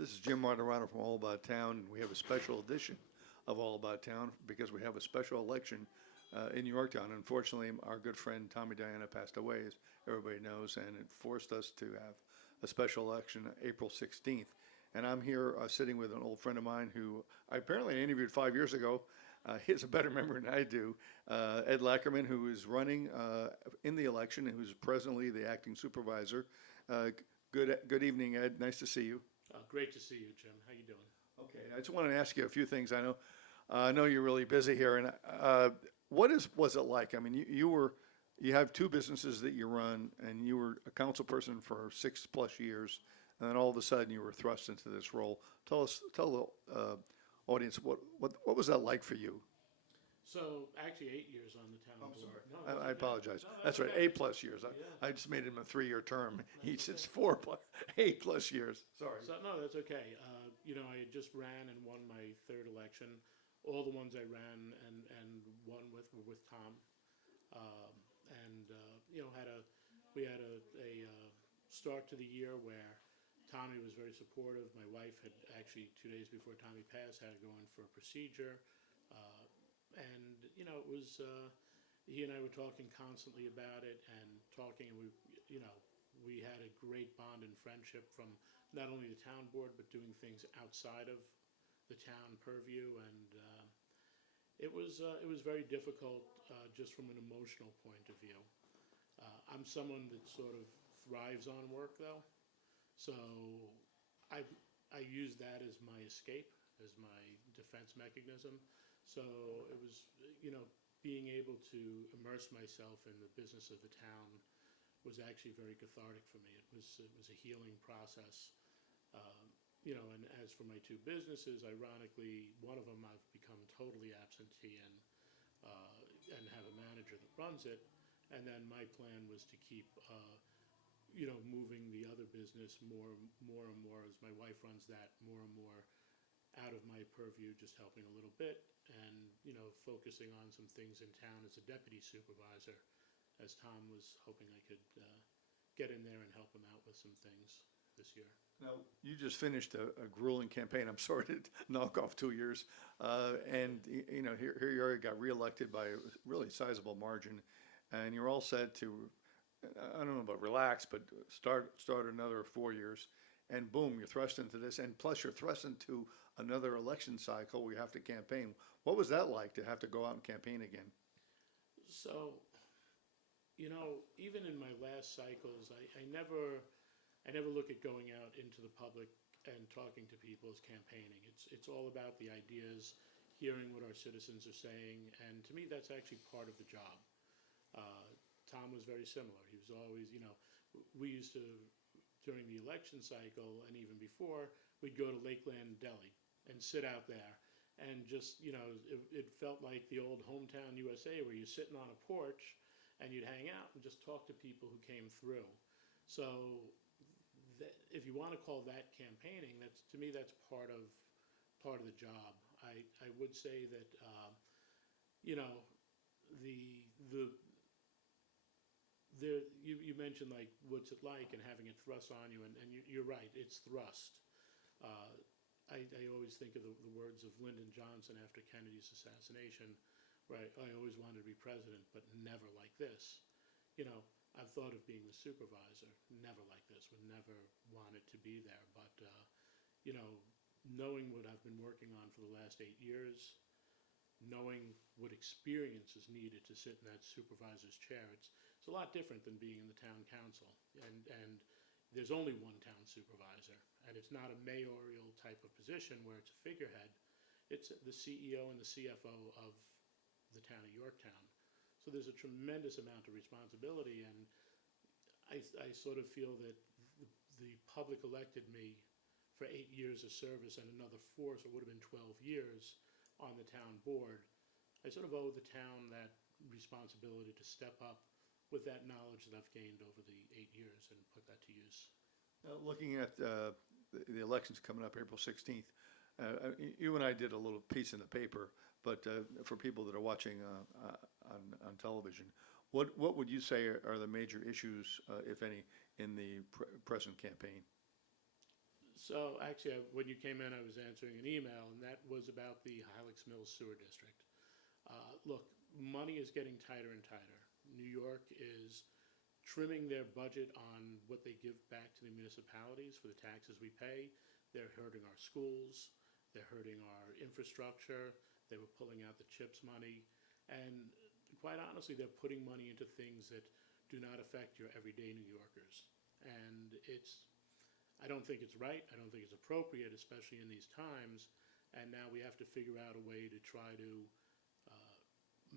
This is Jim Martorano from All About Town. We have a special edition of All About Town because we have a special election in Yorktown. Unfortunately, our good friend Tommy Diana passed away, as everybody knows, and it forced us to have a special election April 16th. And I'm here sitting with an old friend of mine who I apparently interviewed 5 years ago. He's a better member than I do. Ed Lachterman, who is running in the election and who's presently the acting supervisor. Good evening, Ed. Nice to see you. Great to see you, Jim. How you doing? Okay, I just wanted to ask you a few things. I know you're really busy here, and was it like? I mean, you have two businesses that you run, and you were a council person for 6+ years, and then all of a sudden you were thrust into this role. Tell the audience what was that like for you? So, actually, 8 years on the town I'm board. sorry. No, that's I okay. apologize. No, That's right, okay. 8+ years. Yeah. I just made him a 3-year term. He's okay. it's 8+ years. Sorry. So, no, that's okay. I had just ran and won my third election. All the ones I ran and won with were with Tom. We had a start to the year where Tommy was very supportive. My wife had actually 2 days before Tommy passed had to go in for a procedure. It was, he and I were talking constantly about it and talking, and we had a great bond and friendship from not only the town board, but doing things outside of the town purview. And it was very difficult just from an emotional point of view. I'm someone that sort of thrives on work, though. So I use that as my escape, as my defense mechanism. So it was, being able to immerse myself in the business of the town was actually very cathartic for me. It was a healing process. And as for my two businesses, ironically, one of them I've become totally absentee in, and have a manager that runs it. And then my plan was to keep, moving the other business more and more as my wife runs that more and more out of my purview, just helping a little bit, and focusing on some things in town as a deputy supervisor, as Tom was hoping I could get in there and help him out with some things this year. Now, you just finished a grueling campaign. I'm sorry to knock off 2 years. Here you are, got reelected by a really sizable margin, and you're all set to, I don't know about relax, but start another 4 years. And boom, you're thrust into this, and plus you're thrust into another election cycle where you have to campaign. What was that like to have to go out and campaign again? So, even in my last cycles, I never look at going out into the public and talking to people as campaigning. It's all about the ideas, hearing what our citizens are saying, and to me, that's actually part of the job. Tom was very similar. He was always, we used to, during the election cycle and even before, we'd go to Lakeland Deli and sit out there and just, it felt like the old hometown USA where you're sitting on a porch and you'd hang out and just talk to people who came through. So if you want to call that campaigning, to me that's part of the job. I would say that you mentioned like what's it like and having it thrust on you, and you're right, it's thrust. I always think of the words of Lyndon Johnson after Kennedy's assassination, where I always wanted to be president, but never like this. I've thought of being the supervisor, never like this, would never want it to be there. But, knowing what I've been working on for the last 8 years, knowing what experience is needed to sit in that supervisor's chair, it's a lot different than being in the town council. And there's only one town supervisor, and it's not a mayoral type of position where it's a figurehead. It's the CEO and the CFO of the town of Yorktown. So there's a tremendous amount of responsibility, and I sort of feel that the public elected me for 8 years of service and another 4, so it would have been 12 years on the town board. I sort of owe the town that responsibility to step up with that knowledge that I've gained over the 8 years and put that to use. Looking at the elections coming up April 16th, you and I did a little piece in the paper, but for people that are watching on television, what would you say are the major issues, if any, in the present campaign? So actually, when you came in, I was answering an email, and that was about the Hylix Mills Sewer District. Look, money is getting tighter and tighter. New York is trimming their budget on what they give back to the municipalities for the taxes we pay. They're hurting our schools. They're hurting our infrastructure. They were pulling out the CHIPS money. And quite honestly, they're putting money into things that do not affect your everyday New Yorkers. And I don't think it's right. I don't think it's appropriate, especially in these times. And now we have to figure out a way to try to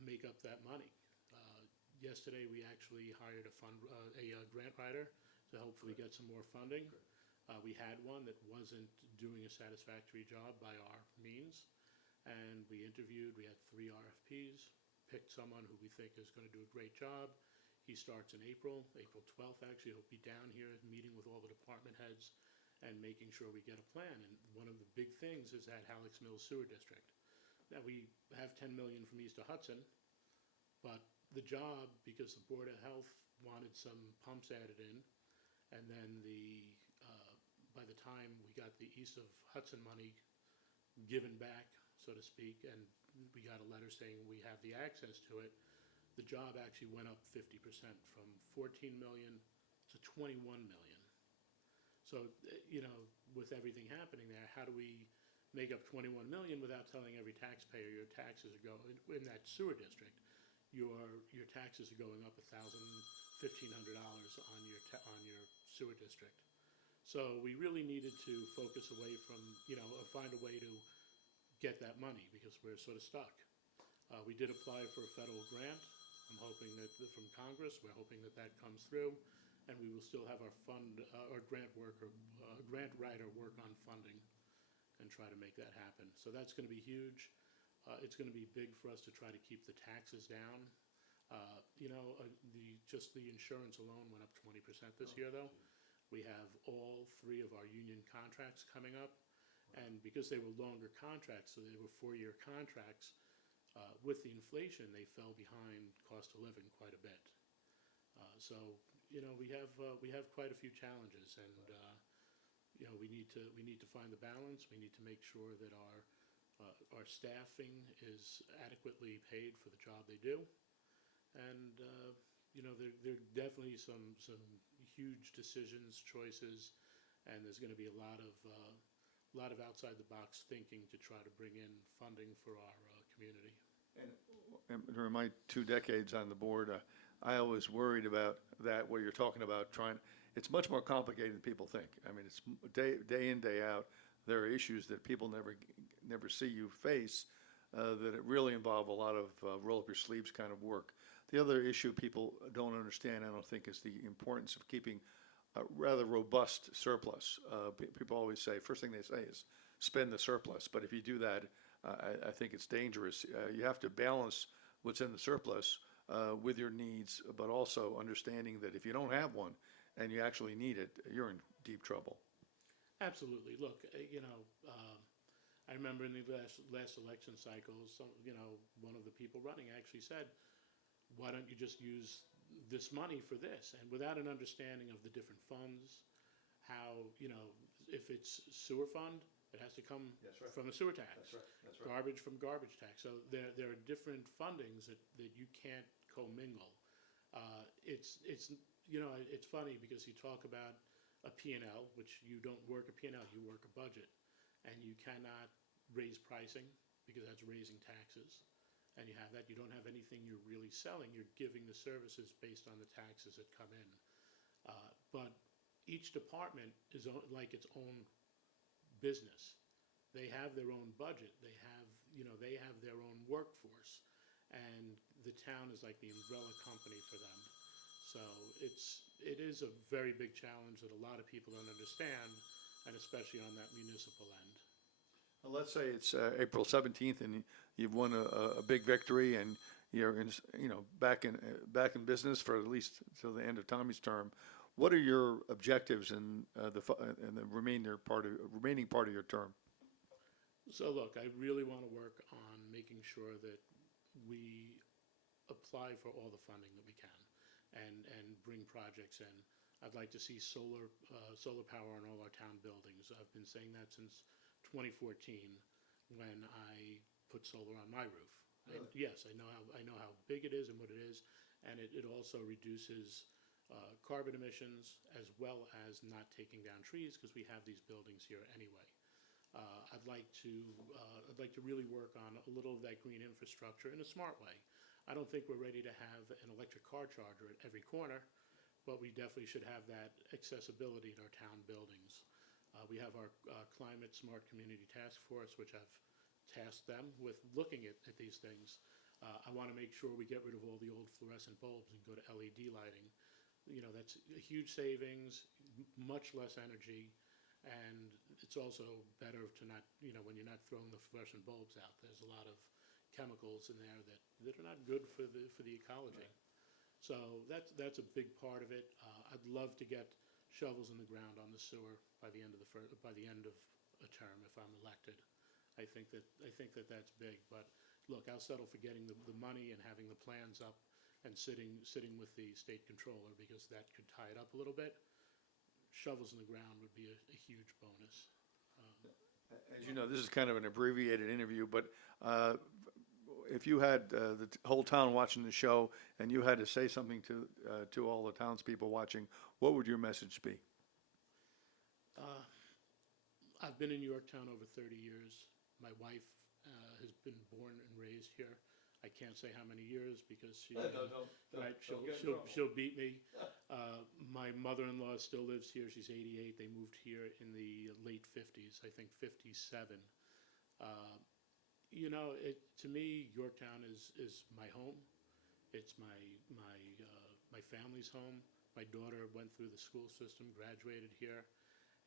make up that money. Yesterday, we actually hired a grant writer to hopefully get some more funding. We had one that wasn't doing a satisfactory job by our means, and we interviewed. We had 3 RFPs, picked someone who we think is going to do a great job. He starts in April 12th actually. He'll be down here meeting with all the department heads and making sure we get a plan. And one of the big things is that Hylix Mills Sewer District. Now, we have 10 million from east of Hudson, but the job, because the Board of Health wanted some pumps added in, and then by the time we got the east of Hudson money given back, so to speak, and we got a letter saying we have the access to it, the job actually went up 50% from 14 million to 21 million. So, with everything happening there, how do we make up 21 million without telling every taxpayer your taxes are going, in that sewer district, your taxes are going up $1,000, $1,500 on your sewer district. So we really needed to focus away from, or find a way to get that money because we're sort of stuck. We did apply for a federal grant. I'm hoping that from Congress, we're hoping that that comes through, and we will still have our grant writer work on funding and try to make that happen. So that's going to be huge. It's going to be big for us to try to keep the taxes down. Just the insurance alone went up 20% this year, though. We have all 3 of our union contracts coming up, and because they were longer contracts, so they were 4-year contracts, with the inflation, they fell behind cost of living quite a bit. So we have quite a few challenges, and we need to find the balance. We need to make sure that our staffing is adequately paid for the job they do, and there are definitely some huge decisions, choices, and there's going to be a lot of outside the box thinking to try to bring in funding for our community. And during my 2 decades on the board, I always worried about that, where you're talking about it's much more complicated than people think. I mean, it's day in, day out. There are issues that people never see you face that it really involve a lot of roll up your sleeves kind of work. The other issue people don't understand, I don't think, is the importance of keeping a rather robust surplus. People always say, first thing they say is spend the surplus, but if you do that, I think it's dangerous. You have to balance what's in the surplus with your needs, but also understanding that if you don't have one and you actually need it, you're in deep trouble. Absolutely. Look, I remember in the last election cycles, one of the people running actually said, why don't you just use this money for this? And without an understanding of the different funds, how, if it's sewer fund, it has to come from a sewer tax. That's right. Garbage from garbage tax. So there are different fundings that you can't commingle. It's funny because you talk about a P&L, which you don't work a P&L, you work a budget. And you cannot raise pricing because that's raising taxes. And you have that. You don't have anything you're really selling. You're giving the services based on the taxes that come in. But each department is like its own business. They have their own budget. They have their own workforce. And the town is like the umbrella company for them. So it is a very big challenge that a lot of people don't understand, and especially on that municipal end. Well, let's say it's April 17th, and you've won a big victory, and you're back in business for at least till the end of Tommy's term. What are your objectives in the remaining part of your term? So look, I really want to work on making sure that we apply for all the funding that we can and bring projects in. I'd like to see solar power on all our town buildings. I've been saying that since 2014, when I put solar on my roof. Really? Yes, I know how big it is and what it is, and it also reduces carbon emissions as well as not taking down trees because we have these buildings here anyway. I'd like to really work on a little of that green infrastructure in a smart way. I don't think we're ready to have an electric car charger at every corner, but we definitely should have that accessibility in our town buildings. We have our Climate Smart Community Task Force, which I've tasked them with looking at these things. I want to make sure we get rid of all the old fluorescent bulbs and go to LED lighting. That's a huge savings, much less energy, and it's also better to not, when you're not throwing the fluorescent bulbs out, there's a lot of chemicals in there that are not good for the ecology. Right. So that's a big part of it. I'd love to get shovels in the ground on the sewer by the end of a term if I'm elected. I think that that's big. But look, I'll settle for getting the money and having the plans up and sitting with the state controller because that could tie it up a little bit. Shovels in the ground would be a huge bonus. As you know, this is kind of an abbreviated interview, but if you had the whole town watching the show and you had to say something to all the townspeople watching, what would your message be? I've been in Yorktown over 30 years. My wife has been born and raised here. I can't say how many years because she'll beat me. My mother-in-law still lives here. She's 88. They moved here in the late 50s, I think 57. To me, Yorktown is my home. It's my family's home. My daughter went through the school system, graduated here.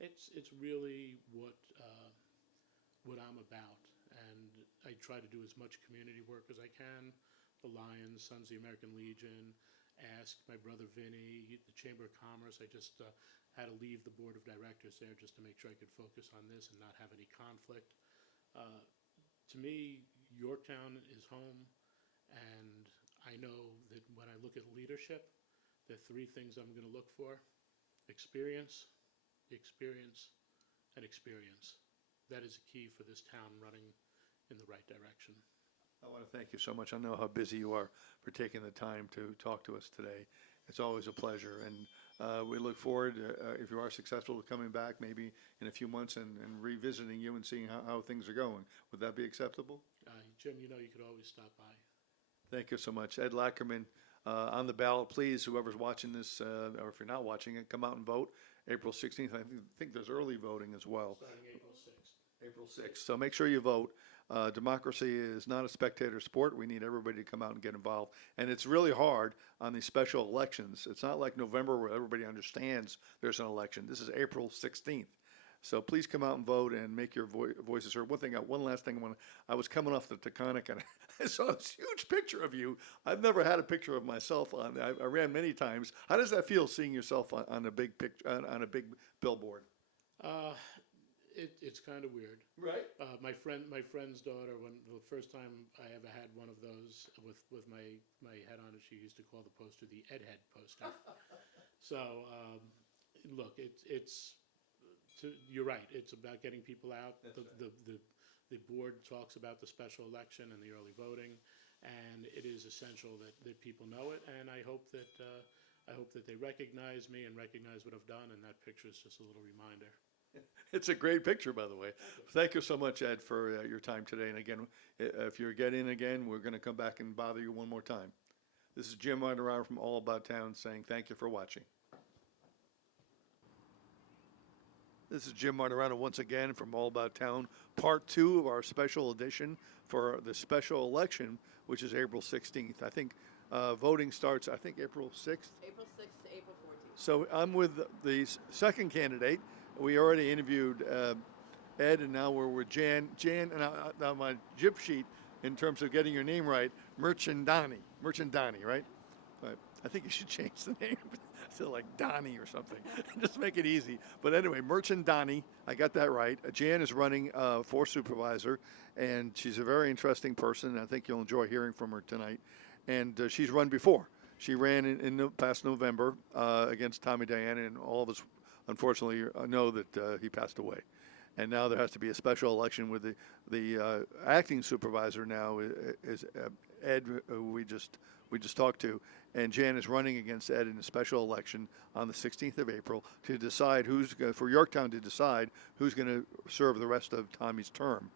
It's really what I'm about. And I try to do as much community work as I can. The Lions, Sons of the American Legion, ASK, my brother Vinny, the Chamber of Commerce. I just had to leave the board of directors there just to make sure I could focus on this and not have any conflict. To me, Yorktown is home, and I know that when I look at leadership, there are three things I'm going to look for: experience, experience, and experience. That is a key for this town running in the right direction. I want to thank you so much. I know how busy you are for taking the time to talk to us today. It's always a pleasure, and we look forward, if you are successful, to coming back maybe in a few months and revisiting you and seeing how things are going. Would that be acceptable? Jim, you could always stop by. Thank you so much. Ed Lachterman, on the ballot, please, whoever's watching this, or if you're not watching it, come out and vote April 16th. I think there's early voting as well. Starting April 6th. April 6th. So make sure you vote. Democracy is not a spectator sport. We need everybody to come out and get involved. And it's really hard on these special elections. It's not like November where everybody understands there's an election. This is April 16th. So please come out and vote and make your voices heard. One last thing. I was coming off the Taconic and I saw this huge picture of you. I've never had a picture of myself on. I ran many times. How does that feel, seeing yourself on a big picture on a big billboard? It's kind of weird. Right. My friend's daughter, when the first time I ever had one of those with my head on it, she used to call the poster the Ed Head poster. So look, you're right. It's about getting people out. The board talks about the special election and the early voting, and it is essential that people know it. And I hope that they recognize me and recognize what I've done. And that picture is just a little reminder. It's a great picture, by the way. Thank you so much, Ed, for your time today. And again, if you get in again, we're going to come back and bother you one more time. This is Jim Martorano from All About Town saying thank you for watching. This is Jim Martorano once again from All About Town, part 2 of our special edition for the special election, which is April 16th. I think voting starts, April 6th? April 6th to April 14th. So I'm with the second candidate. We already interviewed Ed, and now we're with Jann. Jann, and now my jib sheet, in terms of getting your name right, Mirchandani, right? But I think you should change the name to like Donnie or something. Just make it easy. But anyway, Mirchandani, I got that right. Jann is running for supervisor, and she's a very interesting person. I think you'll enjoy hearing from her tonight. And she's run before. She ran past November against Tommy Diana, and all of us, unfortunately, know that he passed away. And now there has to be a special election with the acting supervisor now is Ed, who we just talked to, and Jann is running against Ed in a special election on the 16th of April to decide for Yorktown to decide who's going to serve the rest of Tommy's term.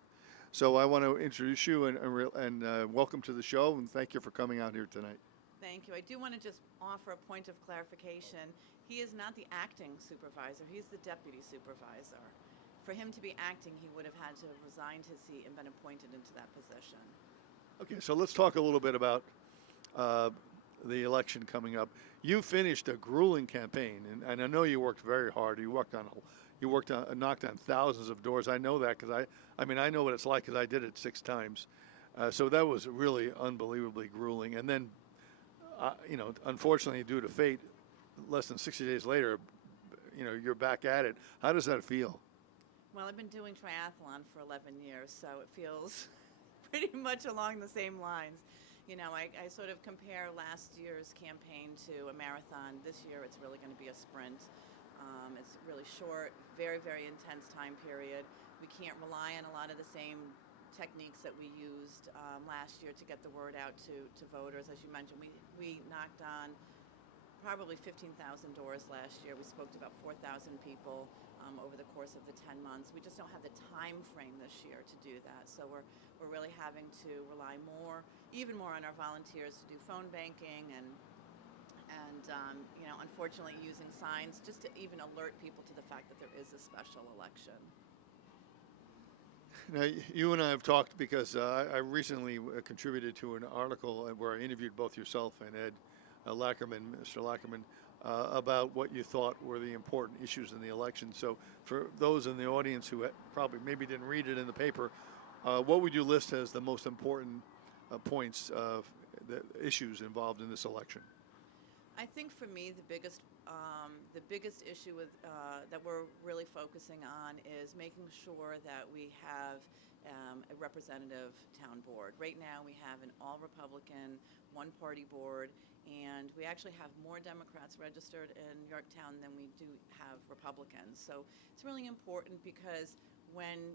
So I want to introduce you and welcome to the show, and thank you for coming out here tonight. Thank you. I do want to just offer a point of clarification. He is not the acting supervisor. He's the deputy supervisor. For him to be acting, he would have had to have resigned his seat and been appointed into that position. Okay, so let's talk a little bit about the election coming up. You finished a grueling campaign, and I know you worked very hard. You knocked on thousands of doors. I know that because I know what it's like because I did it 6 times. So that was really unbelievably grueling. And then, unfortunately, due to fate, less than 60 days later, you're back at it. How does that feel? Well, I've been doing triathlon for 11 years, so it feels pretty much along the same lines. I sort of compare last year's campaign to a marathon. This year, it's really going to be a sprint. It's really short, very, very intense time period. We can't rely on a lot of the same techniques that we used last year to get the word out to voters. As you mentioned, we knocked on probably 15,000 doors last year. We spoke to about 4,000 people over the course of the 10 months. We just don't have the time frame this year to do that. So we're really having to rely even more on our volunteers to do phone banking and unfortunately using signs just to even alert people to the fact that there is a special election. Now, you and I have talked because I recently contributed to an article where I interviewed both yourself and Ed Lachterman, Mr. Lachterman, about what you thought were the important issues in the election. So for those in the audience who probably maybe didn't read it in the paper, what would you list as the most important points of the issues involved in this election? I think for me, the biggest issue that we're really focusing on is making sure that we have a representative town board. Right now, we have an all-Republican, one-party board, and we actually have more Democrats registered in Yorktown than we do have Republicans. So it's really important because when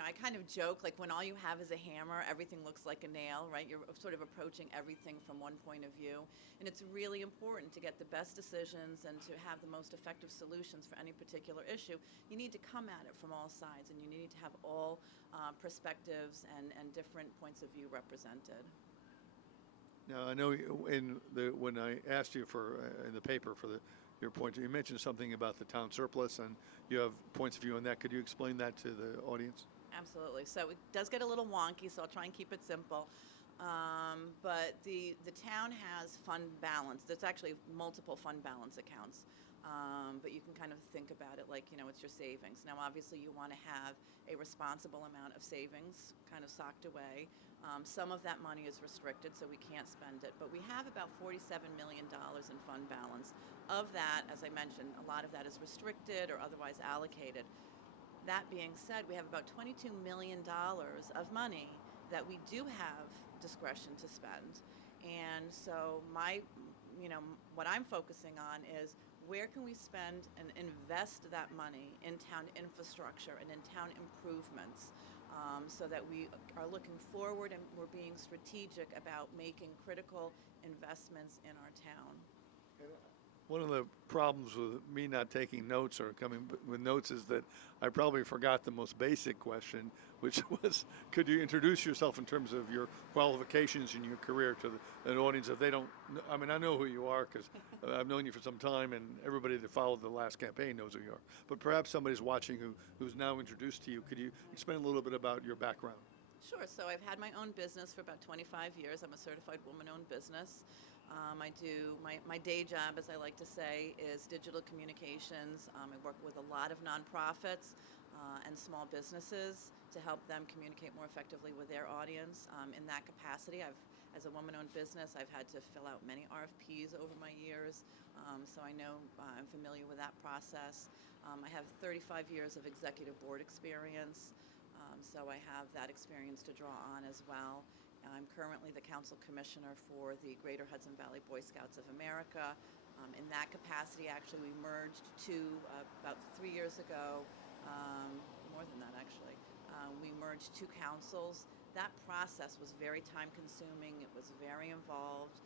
I kind of joke, like when all you have is a hammer, everything looks like a nail, right? You're sort of approaching everything from one point of view. And it's really important to get the best decisions and to have the most effective solutions for any particular issue. You need to come at it from all sides, and you need to have all perspectives and different points of view represented. Now, I know when I asked you in the paper for your point, you mentioned something about the town surplus, and you have points of view on that. Could you explain that to the audience? Absolutely. So it does get a little wonky, so I'll try and keep it simple. But the town has fund balance. There's actually multiple fund balance accounts. But you can kind of think about it like, it's your savings. Now, obviously, you want to have a responsible amount of savings kind of socked away. Some of that money is restricted, so we can't spend it. But we have about $47 million in fund balance. Of that, as I mentioned, a lot of that is restricted or otherwise allocated. That being said, we have about $22 million of money that we do have discretion to spend. And so what I'm focusing on is where can we spend and invest that money in town infrastructure and in town improvements so that we are looking forward and we're being strategic about making critical investments in our town. One of the problems with me not taking notes or coming with notes is that I probably forgot the most basic question, which was, could you introduce yourself in terms of your qualifications in your career to an audience if they don't, I mean, I know who you are because I've known you for some time and everybody that followed the last campaign knows who you are. But perhaps somebody's watching who's now introduced to you. Could you explain a little bit about your background? Sure. So I've had my own business for about 25 years. I'm a certified woman-owned business. I do my day job, as I like to say, is digital communications. I work with a lot of nonprofits and small businesses to help them communicate more effectively with their audience. In that capacity, as a woman-owned business, I've had to fill out many RFPs over my years, so I know I'm familiar with that process. I have 35 years of executive board experience, so I have that experience to draw on as well. I'm currently the council commissioner for the Greater Hudson Valley Boy Scouts of America. In that capacity, actually, we merged about 3 years ago, more than that actually. We merged two councils. That process was very time consuming. It was very involved.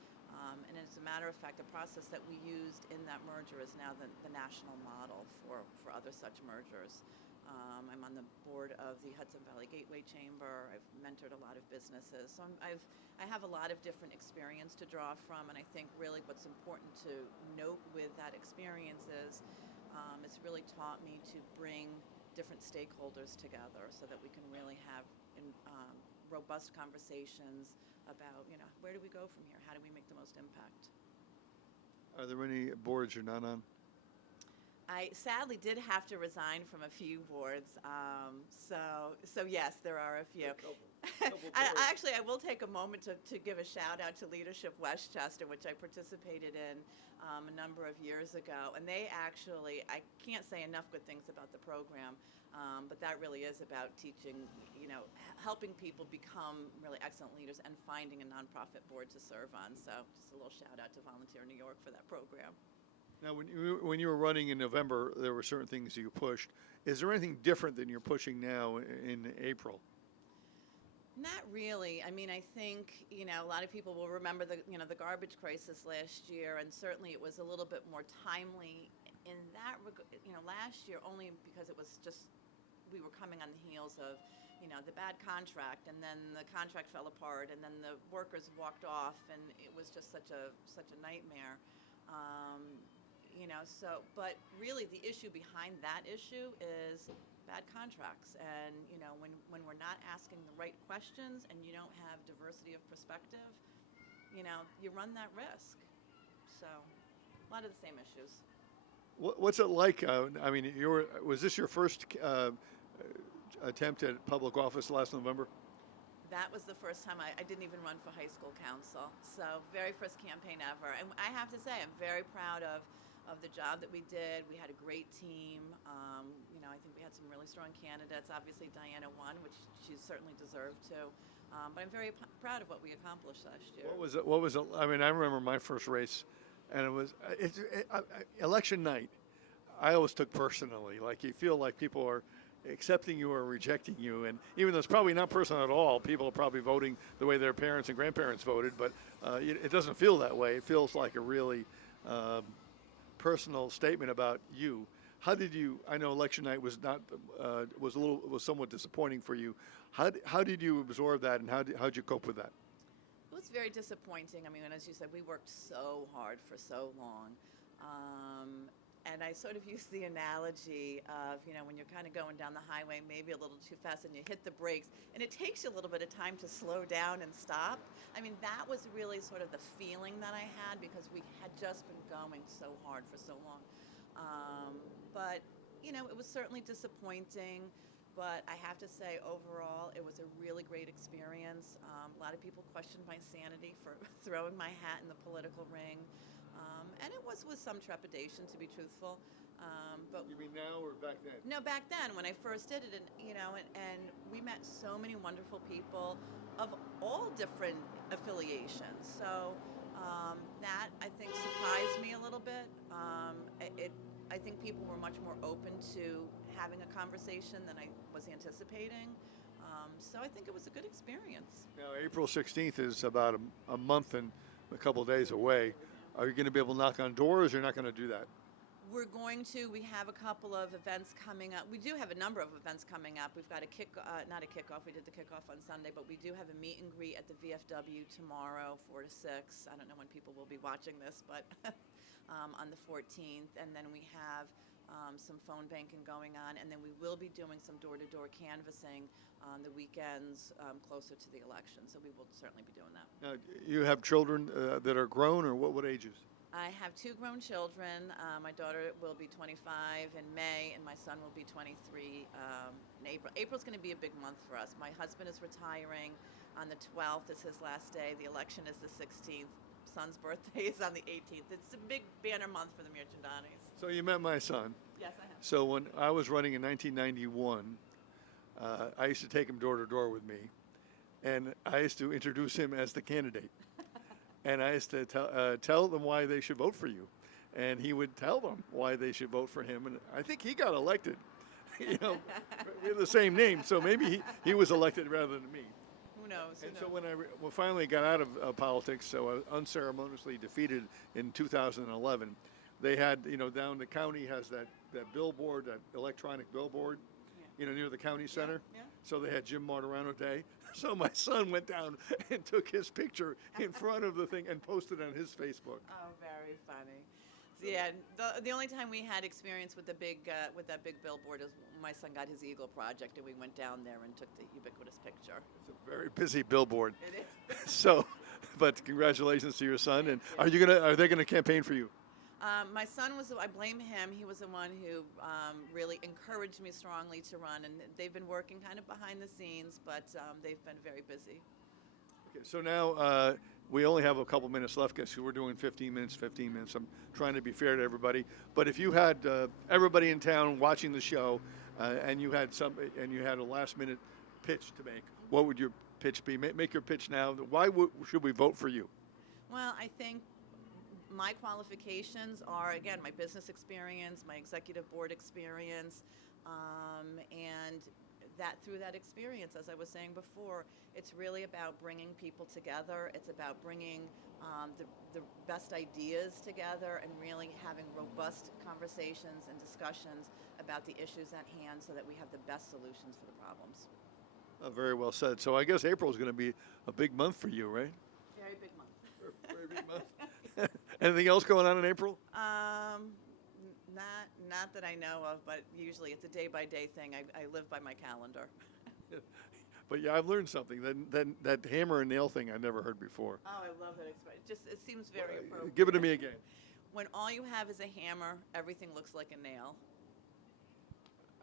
And as a matter of fact, the process that we used in that merger is now the national model for other such mergers. I'm on the board of the Hudson Valley Gateway Chamber. I've mentored a lot of businesses. So I have a lot of different experience to draw from, and I think really what's important to note with that experience is it's really taught me to bring different stakeholders together so that we can really have robust conversations about, where do we go from here? How do we make the most impact? Are there any boards you're not on? I sadly did have to resign from a few boards, so yes, there are a few. Actually, I will take a moment to give a shout out to Leadership Westchester, which I participated in a number of years ago, and they actually, I can't say enough good things about the program, but that really is about teaching, helping people become really excellent leaders and finding a nonprofit board to serve on. So just a little shout out to Volunteer New York for that program. Now, when you were running in November, there were certain things you pushed. Is there anything different than you're pushing now in April? Not really. I mean, I think, a lot of people will remember the garbage crisis last year, and certainly it was a little bit more timely in that, last year, only because it was just, we were coming on the heels of, the bad contract, and then the contract fell apart, and then the workers walked off, and it was just such a nightmare. But really the issue behind that issue is bad contracts. And, when we're not asking the right questions and you don't have diversity of perspective, you run that risk. So a lot of the same issues. What's it like? Was this your first attempt at public office last November? That was the first time I didn't even run for high school council. So very first campaign ever. And I have to say, I'm very proud of the job that we did. We had a great team. I think we had some really strong candidates. Obviously, Diana won, which she certainly deserved to. But I'm very proud of what we accomplished last year. What was it? I mean, I remember my first race, and it was election night. I always took personally. Like, you feel like people are accepting you or rejecting you, and even though it's probably not personal at all, people are probably voting the way their parents and grandparents voted, but it doesn't feel that way. It feels like a really personal statement about you. How did you? I know election night was not was somewhat disappointing for you. How did you absorb that, and how'd you cope with that? It was very disappointing. I mean, as you said, we worked so hard for so long. And I sort of use the analogy of, when you're kind of going down the highway, maybe a little too fast, and you hit the brakes, and it takes you a little bit of time to slow down and stop. I mean, that was really sort of the feeling that I had, because we had just been going so hard for so long. But, it was certainly disappointing, but I have to say, overall, it was a really great experience. A lot of people questioned my sanity for throwing my hat in the political ring. And it was with some trepidation, to be truthful. But You mean now or back then? no, back then when I first did it, and we met so many wonderful people of all different affiliations. So that, I think, surprised me a little bit. I think people were much more open to having a conversation than I was anticipating. So I think it was a good experience. Now, April 16th is about a month and a couple of days away. Are you going to be able to knock on doors, or you're not going to do that? We're going to. We have a couple of events coming up. We do have a number of events coming up. We've got not a kickoff. We did the kickoff on Sunday, but we do have a meet and greet at the VFW tomorrow, 4 to 6. I don't know when people will be watching this, but on the 14th. And then we have some phone banking going on, and then we will be doing some door-to-door canvassing on the weekends closer to the election. So we will certainly be doing that. Now, you have children that are grown, or what ages? I have 2 grown children. My daughter will be 25 in May, and my son will be 23 in April. April's going to be a big month for us. My husband is retiring on the 12th. It's his last day. The election is the 16th. Son's birthday is on the 18th. It's a big banner month for the Mirchandanis. So you met my son. Yes, I have. So when I was running in 1991, I used to take him door to door with me, and I used to introduce him as the candidate. And I used to tell them why they should vote for you. And he would tell them why they should vote for him. And I think he got elected. We have the same name, so maybe he was elected rather than me. Who knows? And so when I finally got out of politics, so I was unceremoniously defeated in 2011, they had, down the county has that billboard, that electronic billboard, near the county center. Yeah. So they had Jim Martorano Day. So my son went down and took his picture in front of the thing and posted on his Facebook. Oh, very funny. Yeah, the only time we had experience with that big billboard is when my son got his Eagle project, and we went down there and took the ubiquitous picture. It's a very busy billboard. It is. So, but congratulations to your son. And are they gonna campaign for you? My son I blame him. He was the one who really encouraged me strongly to run, and they've been working kind of behind the scenes, but they've been very busy. Okay, so now we only have a couple minutes left because we're doing 15 minutes. I'm trying to be fair to everybody. But if you had everybody in town watching the show, and you had a last-minute pitch to make, what would your pitch be? Make your pitch now. Why should we vote for you? Well, I think my qualifications are, again, my business experience, my executive board experience, and that through that experience, as I was saying before, it's really about bringing people together. It's about bringing the best ideas together and really having robust conversations and discussions about the issues at hand so that we have the best solutions for the problems. Very well said. So I guess April is going to be a big month for you, right? Very big month. Very big month. Anything else going on in April? Not that I know of, but usually it's a day-by-day thing. I live by my calendar. But yeah, I've learned something. That hammer and nail thing I never heard before. Oh, I love that expression. It seems very appropriate. Give it to me again. When all you have is a hammer, everything looks like a nail.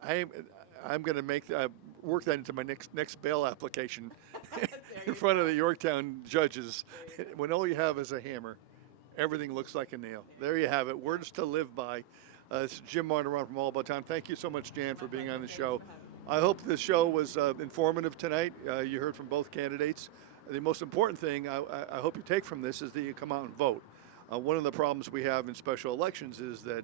I'm going to work that into my next bail application in front of the Yorktown judges. When all you have is a hammer, everything looks like a nail. There you have it. Words to live by. It's Jim Martorano from All About Town. Thank you so much, Jann, for being on the show. I hope this show was informative tonight. You heard from both candidates. The most important thing I hope you take from this is that you come out and vote. One of the problems we have in special elections is that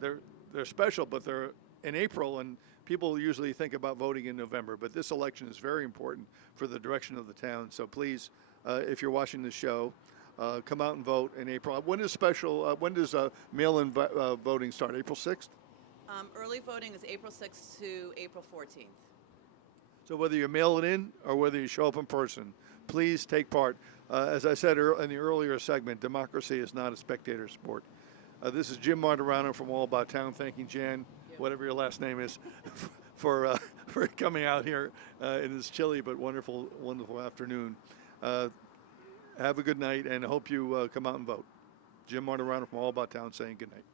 they're special, but they're in April, and people usually think about voting in November. But this election is very important for the direction of the town. So please, if you're watching this show, come out and vote in April. When does mail-in voting start? April 6th? Early voting is April 6th to April 14th. So whether you mail it in or whether you show up in person, please take part. As I said in the earlier segment, democracy is not a spectator sport. This is Jim Martorano from All About Town, thanking Jann, whatever your last name is, for coming out here in this chilly but wonderful afternoon. Have a good night, and I hope you come out and vote. Jim Martorano from All About Town saying good night.